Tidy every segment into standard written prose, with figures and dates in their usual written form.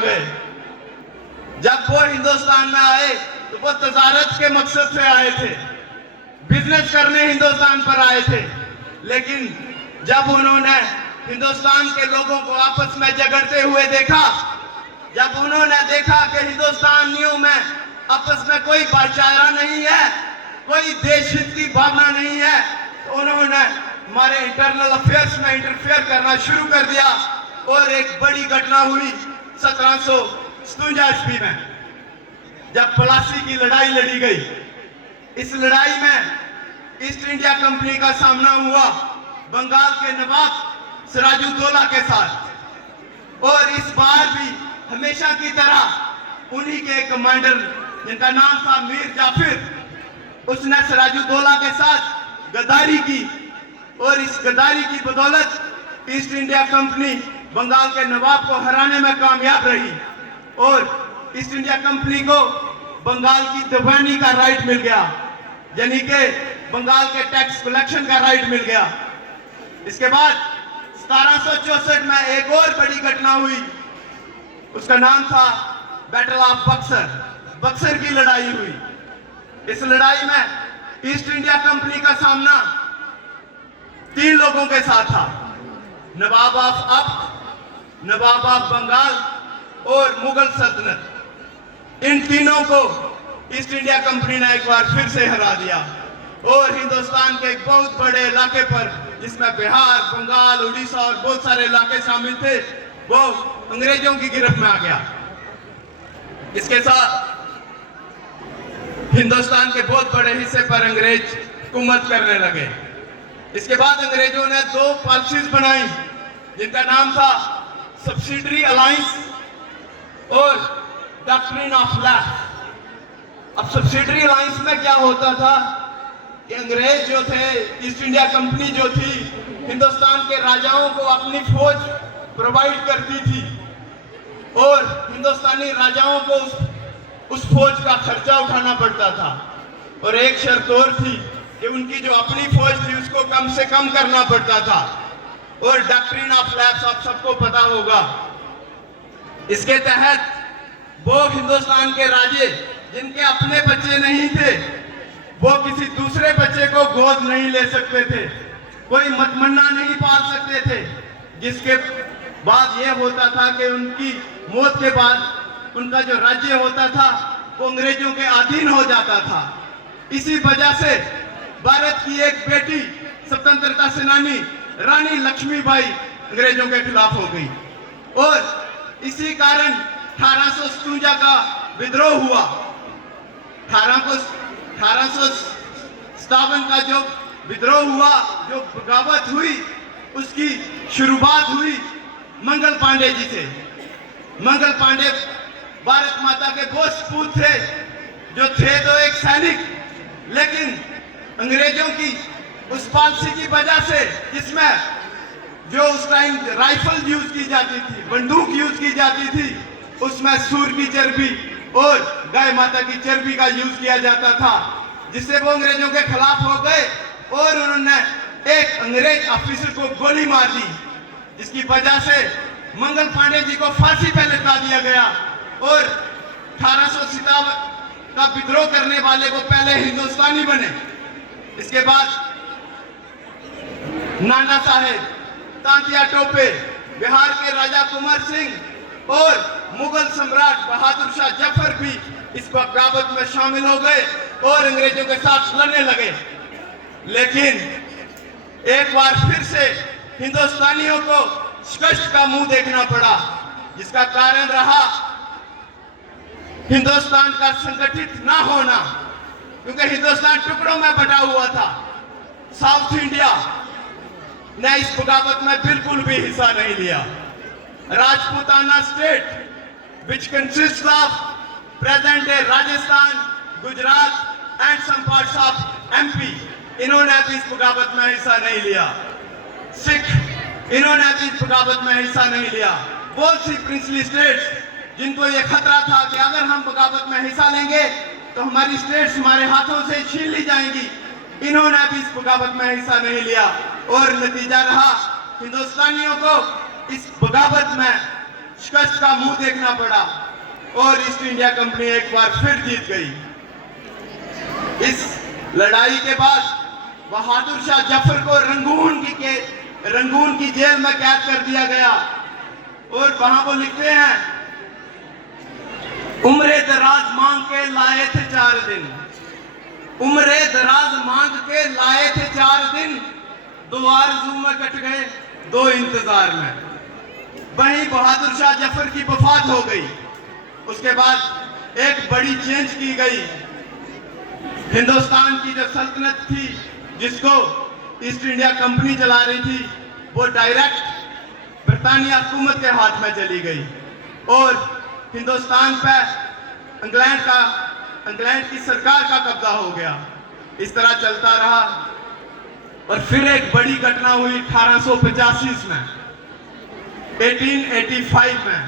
गए। जब वो हिंदुस्तान में आए तो वो तजारत के मकसद से आए थे, बिजनेस करने हिंदुस्तान पर आए थे। लेकिन जब उन्होंने हिंदुस्तान के लोगों को आपस में झगड़ते हुए देखा, जब उन्होंने देखा कि हिंदुस्तानियों में आपस में कोई भाईचारा नहीं है, कोई देश हित की भावना नहीं है, तो उन्होंने हमारे इंटरनल अफेयर्स में इंटरफेयर करना शुरू कर दिया। और एक बड़ी घटना हुई 1757 ईस्वी में, जब प्लासी की लड़ाई लड़ी गई। इस लड़ाई में ईस्ट इंडिया कंपनी का सामना हुआ बंगाल के नवाब सिराजुद्दौला के साथ। और इस बार भी हमेशा की तरह उन्हीं के कमांडर, जिनका नाम था मीर जाफिर, उसने सिराजुद्दौला के साथ गद्दारी की। और इस गद्दारी की बदौलत ईस्ट इंडिया कंपनी बंगाल के नवाब को हराने में कामयाब रही और ईस्ट इंडिया कंपनी को बंगाल की दीवानी का राइट मिल गया, यानी कि बंगाल के टैक्स कलेक्शन का राइट मिल गया। इसके बाद 1764 में एक और बड़ी घटना हुई, उसका नाम था बैटल ऑफ बक्सर। बक्सर की लड़ाई हुई। इस लड़ाई में ईस्ट इंडिया कंपनी का सामना 3 लोगों के साथ था, नवाब ऑफ अवध, नवाब ऑफ बंगाल और मुगल सल्तनत। इन तीनों को ईस्ट इंडिया कंपनी ने एक बार फिर से हरा दिया और हिंदुस्तान के एक बहुत बड़े इलाके पर, जिसमें बिहार, बंगाल, उड़ीसा और बहुत सारे इलाके शामिल थे, वो अंग्रेजों की गिरफ्त में आ गया। इसके साथ हिंदुस्तान के बहुत बड़े हिस्से पर अंग्रेज हुकूमत करने लगे। इसके बाद अंग्रेजों ने 2 पॉलिसीज बनाई, जिनका नाम था सब्सिडरी अलायंस और डॉक्ट्रिन ऑफ लैफ्ट। अब सब्सिडरी अलायंस में क्या होता था कि अंग्रेज जो थे, ईस्ट इंडिया कंपनी जो थी, हिंदुस्तान के राजाओं को अपनी फौज प्रोवाइड करती थी और हिंदुस्तानी राजाओं को उस फौज का खर्चा उठाना पड़ता था। और एक शर्त और थी कि उनकी जो अपनी फौज थी उसको कम से कम करना पड़ता था। और डॉक्ट्रिन ऑफ लैप्स आप सबको पता होगा। इसके तहत वो हिंदुस्तान के राजे जिनके अपने बच्चे नहीं थे, वो किसी दूसरे बच्चे को गोद नहीं ले सकते थे, कोई मतमन्ना नहीं पाल सकते थे, जिसके बाद ये होता था कि उनकी मौत के बाद उनका जो राज्य होता था वो अंग्रेजों के अधीन हो जाता था। इसी वजह से भारत की एक बेटी स्वतंत्रता सेनानी रानी लक्ष्मीबाई अंग्रेजों के खिलाफ हो गई और इसी कारण 1857 का विद्रोह हुआ। 1857 का जो विद्रोह हुआ, जो बगावत हुई, उसकी शुरुआत हुई मंगल पांडे जी से। मंगल पांडे भारत माता के वो सपूत थे जो थे तो एक सैनिक, लेकिन अंग्रेजों की उस पॉलिसी की वजह से, जिसमें जो उस टाइम राइफल यूज की जाती थी, बंदूक यूज की जाती थी, उसमें सूर की चर्बी और गाय माता की चर्बी का यूज किया जाता था, जिससे वो अंग्रेजों के खिलाफ हो गए और उन्होंने एक अंग्रेज ऑफिसर को गोली मार दी, जिसकी वजह से मंगल पांडे जी को फांसी पे लटका दिया गया। और 1857 का विद्रोह करने वाले वो पहले हिंदुस्तानी बने। इसके बाद नाना साहेब, तांतिया टोपे, बिहार के राजा कुंवर सिंह और मुगल सम्राट बहादुर शाह जफर भी इस बगावत में शामिल हो गए और अंग्रेजों के साथ लड़ने लगे। लेकिन एक बार फिर से हिंदुस्तानियों को कष्ट का मुंह देखना पड़ा, जिसका कारण रहा हिंदुस्तान का संगठित ना होना, क्योंकि हिंदुस्तान टुकड़ों में बटा हुआ था। साउथ इंडिया ने इस बगावत में बिल्कुल भी हिस्सा नहीं लिया। Rajputana state, which consists of present day Rajasthan, Gujarat and some parts of MP, इन्होंने भी इस बगावत में हिस्सा नहीं लिया। सिख, इन्होंने भी इस बगावत में हिस्सा नहीं लिया। बहुत सी प्रिंसली स्टेट्स जिनको ये खतरा था कि अगर हम बगावत में हिस्सा लेंगे तो हमारी स्टेट्स हमारे हाथों से छीन ली जाएंगी, इन्होंने भी इस बगावत में हिस्सा नहीं लिया और नतीजा रहा हिंदुस्तानियों को इस बगावत में शिकस्त का मुंह देखना पड़ा और ईस्ट इंडिया कंपनी एक बार फिर जीत गई। इस लड़ाई के बाद बहादुर शाह जफर को रंगून की जेल में कैद कर दिया गया और वहां वो लिखते हैं, उम्रे दराज मांग के लाए थे 4 दिन, उम्रे दराज मांग के लाए थे 4 दिन, 2 आरज़ू में कट गए 2 इंतजार में। वहीं बहादुर शाह जफर की वफात हो गई। उसके बाद एक बड़ी चेंज की गई। हिंदुस्तान की जो सल्तनत थी, जिसको ईस्ट इंडिया कंपनी चला रही थी, वो डायरेक्ट ब्रिटानिया हुकूमत के हाथ में चली गई और हिंदुस्तान पर इंग्लैंड की सरकार का कब्जा हो गया। इस तरह चलता रहा और फिर एक बड़ी घटना हुई 1885 में, 1885 में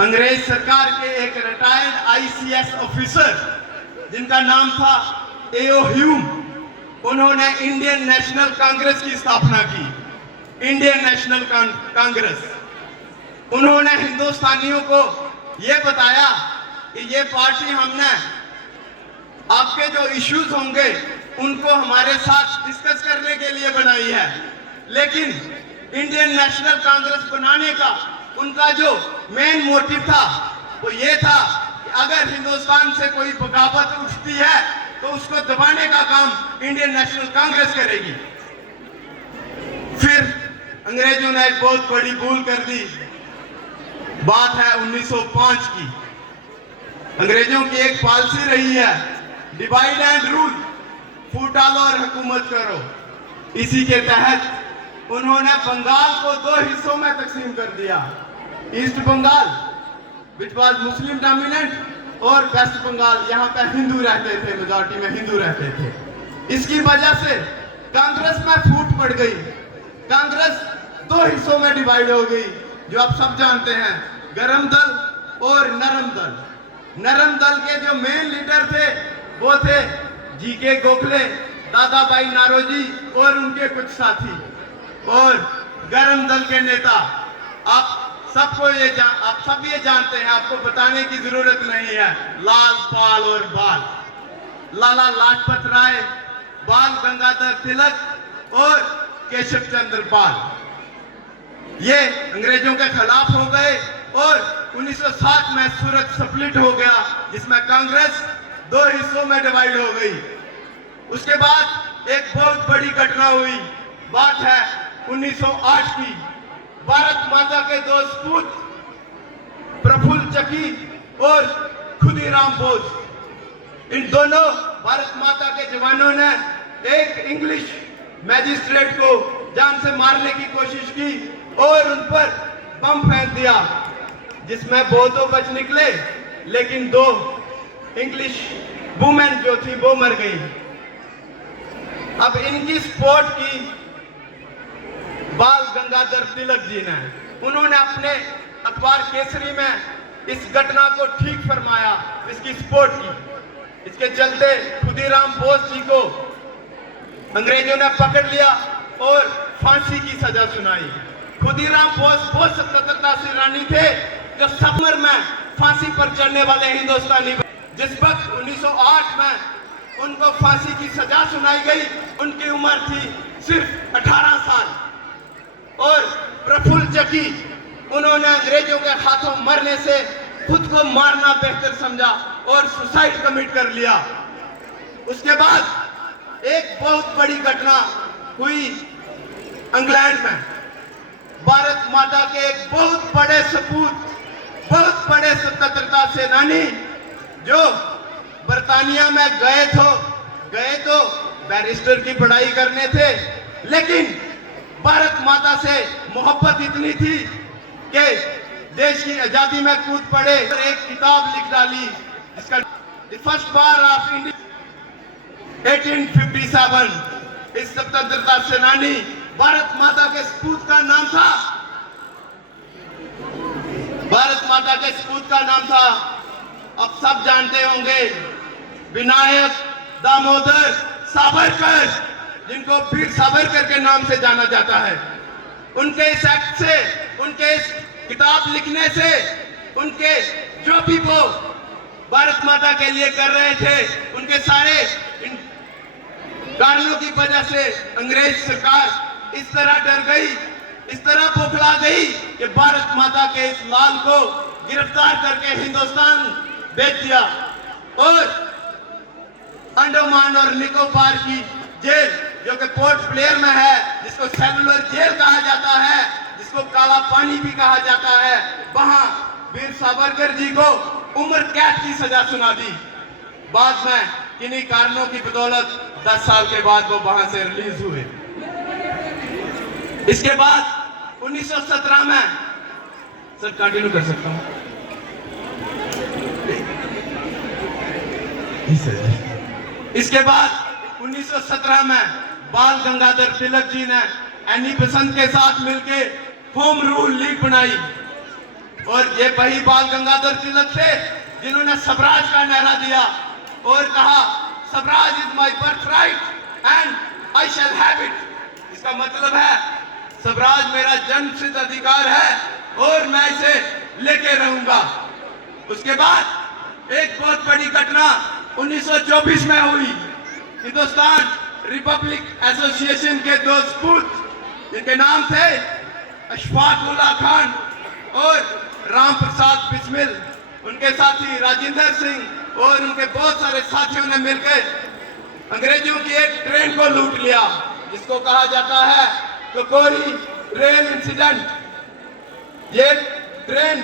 अंग्रेज सरकार के एक रिटायर्ड आईसीएस ऑफिसर जिनका नाम था एओ ह्यूम, उन्होंने इंडियन नेशनल कांग्रेस की स्थापना की। Indian national Congress. उन्होंने हिंदुस्तानियों को यह बताया कि ये पार्टी हमने आपके जो इश्यूज होंगे उनको हमारे साथ डिस्कस करने के लिए बनाई है, लेकिन इंडियन नेशनल कांग्रेस बनाने का उनका जो मेन मोटिव था वो ये था कि अगर हिंदुस्तान से कोई बगावत उठती है तो उसको दबाने का काम इंडियन नेशनल कांग्रेस करेगी। फिर अंग्रेजों ने एक बहुत बड़ी भूल कर दी। बात है 1905 की। अंग्रेजों की एक पॉलिसी रही है, डिवाइड एंड रूल, फूट डालो और हुकूमत करो। इसी के तहत उन्होंने बंगाल को 2 हिस्सों में तकसीम कर दिया। East Bengal which was Muslim dominant और वेस्ट बंगाल, यहाँ पे हिंदू रहते थे, मेजॉरिटी में हिंदू रहते थे। इसकी वजह से कांग्रेस में फूट पड़ गई। कांग्रेस 2 हिस्सों में डिवाइड हो गई, जो आप सब जानते हैं, गरम दल और नरम दल। नरम दल के जो मेन लीडर थे वो थे जीके गोखले, दादा भाई नारोजी और उनके कुछ साथी, और गरम दल के नेता आप सब ये जानते हैं, आपको बताने की जरूरत नहीं है, लाल पाल और बाल, लाला लाजपत राय, बाल गंगाधर तिलक और केशव चंद्र पाल। ये अंग्रेजों के खिलाफ हो गए और 1907 में सूरत स्प्लिट हो गया, जिसमें कांग्रेस 2 हिस्सों में डिवाइड हो गई। उसके बाद एक बहुत बड़ी घटना हुई। बात है 1908 की। भारत माता के 2 सपूत प्रफुल्ल चकी और खुदीराम बोस, इन दोनों भारत माता के जवानों ने एक इंग्लिश मैजिस्ट्रेट को जान से मारने की कोशिश की और उन पर बम फेंक दिया, जिसमें 2 तो बच निकले, लेकिन 2 इंग्लिश वुमेन जो थी वो मर गई। अब इनकी सपोर्ट की बाल गंगाधर तिलक जी ने। उन्होंने अपने अखबार केसरी में इस घटना को ठीक फरमाया, इसकी सपोर्ट की। इसके चलते खुदीराम बोस जी को अंग्रेजों ने पकड़ लिया और फांसी की सजा सुनाई। खुदीराम बोस वो स्वतंत्रता सेनानी थे जो समर में फांसी पर चढ़ने वाले हिंदुस्तानी। जिस वक्त 1908 में उनको फांसी की सजा सुनाई गई, उनकी उम्र थी सिर्फ 18 साल। और प्रफुल्ल चकी, उन्होंने अंग्रेजों के हाथों मरने से खुद को मारना बेहतर समझा और सुसाइड कमिट कर लिया। उसके बाद एक बहुत बड़ी घटना हुई इंग्लैंड में। भारत माता के एक बहुत बड़े सपूत, बहुत बड़े स्वतंत्रता सेनानी जो बर्तानिया में गए तो बैरिस्टर की पढ़ाई करने थे, लेकिन भारत माता से मोहब्बत इतनी थी कि देश की आजादी में कूद पड़े और एक किताब लिख डाली, जिसका the first war of India 1857। इस स्वतंत्रता सेनानी भारत माता के सपूत का नाम था, भारत माता के सपूत का नाम था, आप सब जानते होंगे, विनायक दामोदर सावरकर, जिनको वीर सावरकर के नाम से जाना जाता है। उनके इस एक्ट से, उनके इस किताब लिखने से, उनके जो भी वो भारत माता के लिए कर रहे थे, उनके सारे कारणों की वजह से अंग्रेज सरकार इस तरह डर गई, इस तरह बौखला गई कि भारत माता के इस लाल को गिरफ्तार करके हिंदुस्तान भेज दिया और अंडमान और निकोबार की जेल, जो कि पोर्ट ब्लेयर में है, जिसको सेलुलर जेल कहा जाता है, जिसको काला पानी भी कहा जाता है, वहां वीर सावरकर जी को उम्र कैद की सजा सुना दी। बाद में किन्हीं कारणों की बदौलत 10 साल के बाद वो वहां से रिलीज हुए। इसके बाद 1917 में, सर कंटिन्यू कर सकता हूं? इसके बाद 1917 में बाल गंगाधर तिलक जी ने एनी बेसेंट के साथ मिलकर होम रूल लीग बनाई और ये वही बाल गंगाधर तिलक थे जिन्होंने स्वराज का नारा दिया और कहा, Swaraj is my birthright and I shall have it. इसका मतलब है स्वराज मेरा जन्मसिद्ध अधिकार है और मैं इसे लेके रहूंगा। उसके बाद एक बहुत बड़ी घटना 1924 में हुई। हिंदुस्तान रिपब्लिक एसोसिएशन के दो सपूत, जिनके नाम थे अशफाक उल्लाह खान और राम प्रसाद बिस्मिल, उनके साथी राजेंद्र सिंह और उनके बहुत सारे साथियों ने मिलकर अंग्रेजों की एक ट्रेन को लूट लिया, जिसको कहा जाता है कोकोरी रेल इंसिडेंट। ये ट्रेन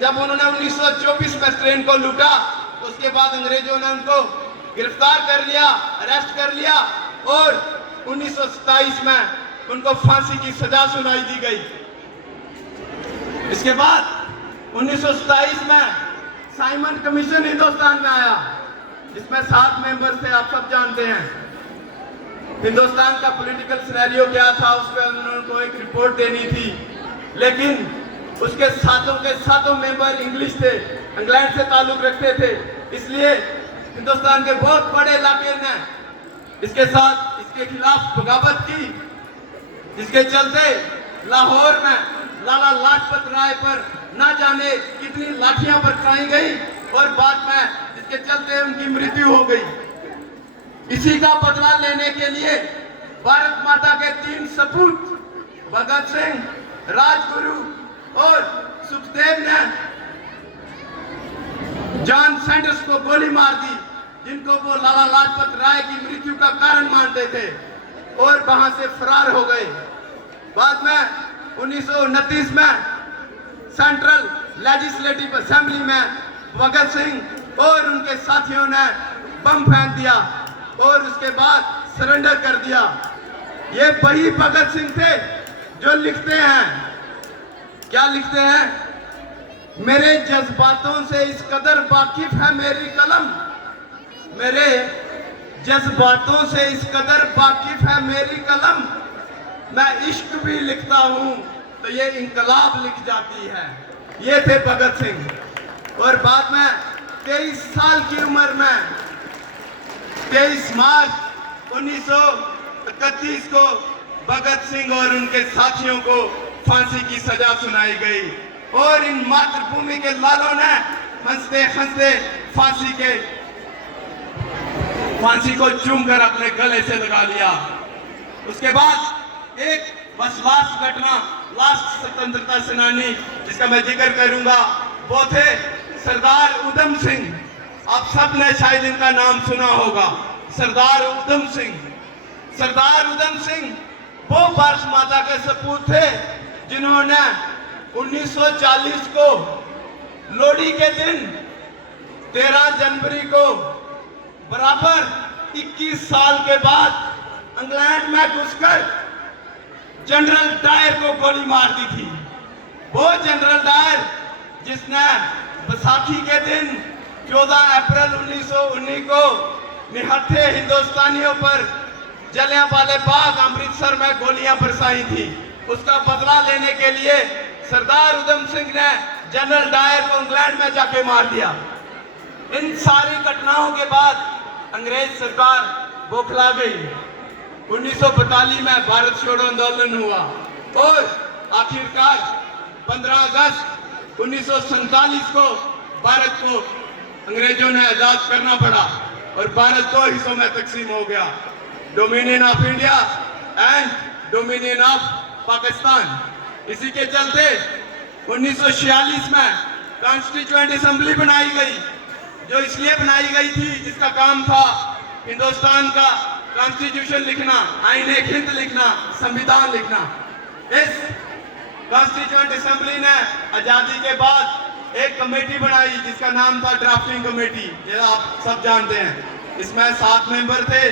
जब उन्होंने 1924 में ट्रेन को लूटा, उसके बाद अंग्रेजों ने उनको गिरफ्तार कर लिया, अरेस्ट कर लिया और 1927 में उनको फांसी की सजा सुनाई दी गई। इसके बाद 1927 में साइमन कमीशन हिंदुस्तान में आया, जिसमें 7 मेंबर थे, आप सब जानते हैं। हिंदुस्तान का पॉलिटिकल सिनेरियो क्या था, उस पर उनको एक रिपोर्ट देनी थी, लेकिन उसके सातों के सातों मेंबर इंग्लिश थे, इंग्लैंड से ताल्लुक रखते थे, इसलिए हिंदुस्तान के बहुत बड़े इलाके ने इसके साथ इसके खिलाफ बगावत की, जिसके चलते लाहौर में लाला लाजपत राय पर ना जाने कितनी लाठियां बरसाई गई और बाद में जिसके चलते उनकी मृत्यु हो गई। इसी का बदला लेने के लिए भारत माता के 3 सपूत भगत सिंह, राजगुरु और सुखदेव ने जॉन सैंडर्स को गोली मार दी, जिनको वो लाला लाजपत राय की मृत्यु का कारण मानते थे और वहां से फरार हो गए। बाद में 1929 में सेंट्रल लेजिस्लेटिव असेंबली में भगत सिंह और उनके साथियों ने बम फेंक दिया और उसके बाद सरेंडर कर दिया। ये वही भगत सिंह थे जो लिखते हैं, क्या लिखते हैं, मेरे जज्बातों से इस कदर वाकिफ है मेरी कलम, मेरे जज्बातों से इस कदर वाकिफ है मेरी कलम, मैं इश्क भी लिखता हूं तो ये इंकलाब लिख जाती है। ये थे भगत सिंह। और बाद में 23 साल की उम्र में 23 मार्च 1931 को भगत सिंह और उनके साथियों को फांसी की सजा सुनाई गई और इन मातृभूमि के लालों ने हंसते हंसते फांसी को चूमकर अपने गले से लगा लिया। उसके बाद एक बस लास्ट घटना, लास्ट स्वतंत्रता सेनानी जिसका मैं जिक्र करूंगा, वो थे सरदार उधम सिंह। आप सब ने शायद इनका नाम सुना होगा, सरदार उधम सिंह। सरदार उधम सिंह वो भारत माता के सपूत थे जिन्होंने 1940 को लोहड़ी के दिन 13 जनवरी को बराबर 21 साल के बाद इंग्लैंड में घुसकर जनरल डायर को गोली मार दी थी। वो जनरल डायर जिसने बैसाखी के दिन 14 अप्रैल 1919 को निहत्थे हिंदुस्तानियों पर जलियांवाला बाग अमृतसर में गोलियां बरसाई थी, उसका बदला लेने के लिए सरदार उधम सिंह ने जनरल डायर को इंग्लैंड में जाके मार दिया। इन सारी घटनाओं के बाद अंग्रेज सरकार बौखला गई। 1942 में भारत छोड़ो आंदोलन हुआ और आखिरकार 15 अगस्त 1947 को भारत को अंग्रेजों ने आजाद करना पड़ा और भारत 2 हिस्सों में तकसीम हो गया, dominion of India and dominion of Pakistan. इसी के चलते 1946 में कॉन्स्टिट्यूएंट असेंबली बनाई गई, जो इसलिए बनाई गई थी जिसका काम था हिंदुस्तान का कॉन्स्टिट्यूशन लिखना, आईन एक हिंद लिखना, संविधान लिखना। इस कॉन्स्टिट्यूएंट असेंबली ने आजादी के बाद एक कमेटी बनाई जिसका नाम था ड्राफ्टिंग कमेटी, ये आप सब जानते हैं। इसमें 7 मेंबर थे,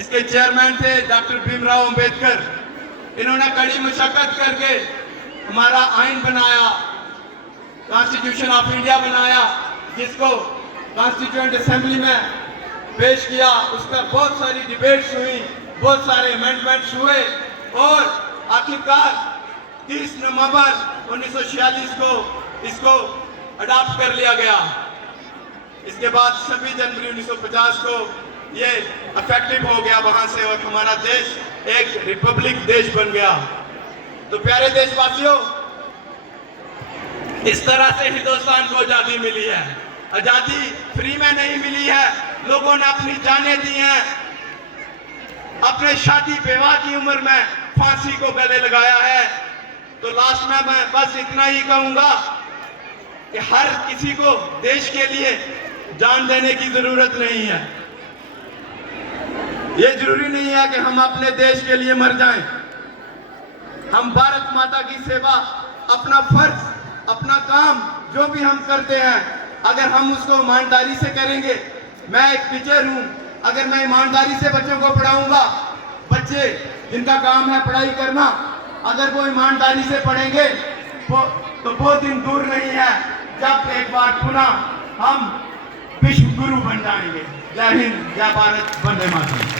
इसके चेयरमैन थे डॉक्टर भीमराव अंबेडकर। इन्होंने कड़ी मशक्कत करके हमारा आइन बनाया, कॉन्स्टिट्यूशन ऑफ इंडिया बनाया, जिसको कॉन्स्टिट्यूएंट असेंबली में पेश किया। उस पर बहुत सारी डिबेट्स हुई, बहुत सारे अमेंडमेंट्स हुए और आखिरकार 30 नवंबर 1946 को इसको अडॉप्ट कर लिया गया। इसके बाद 26 जनवरी 1950 को ये इफेक्टिव हो गया वहां से और हमारा देश एक रिपब्लिक देश बन गया। तो प्यारे देशवासियों, इस तरह से हिंदुस्तान को आजादी मिली है। आजादी फ्री में नहीं मिली है, लोगों ने अपनी जानें दी हैं, अपने शादी विवाह की उम्र में फांसी को गले लगाया है। तो लास्ट में मैं बस इतना ही कहूंगा कि हर किसी को देश के लिए जान देने की जरूरत नहीं है। ये जरूरी नहीं है कि हम अपने देश के लिए मर जाएं। हम भारत माता की सेवा, अपना फर्ज, अपना काम जो भी हम करते हैं, अगर हम उसको ईमानदारी से करेंगे। मैं एक टीचर हूं, अगर मैं ईमानदारी से बच्चों को पढ़ाऊंगा, बच्चे जिनका काम है पढ़ाई करना, अगर वो ईमानदारी से पढ़ेंगे तो वो दिन दूर नहीं है जब एक बार पुनः हम विश्व गुरु बन जाएंगे। जय हिंद, जय भारत, वंदे मातरम।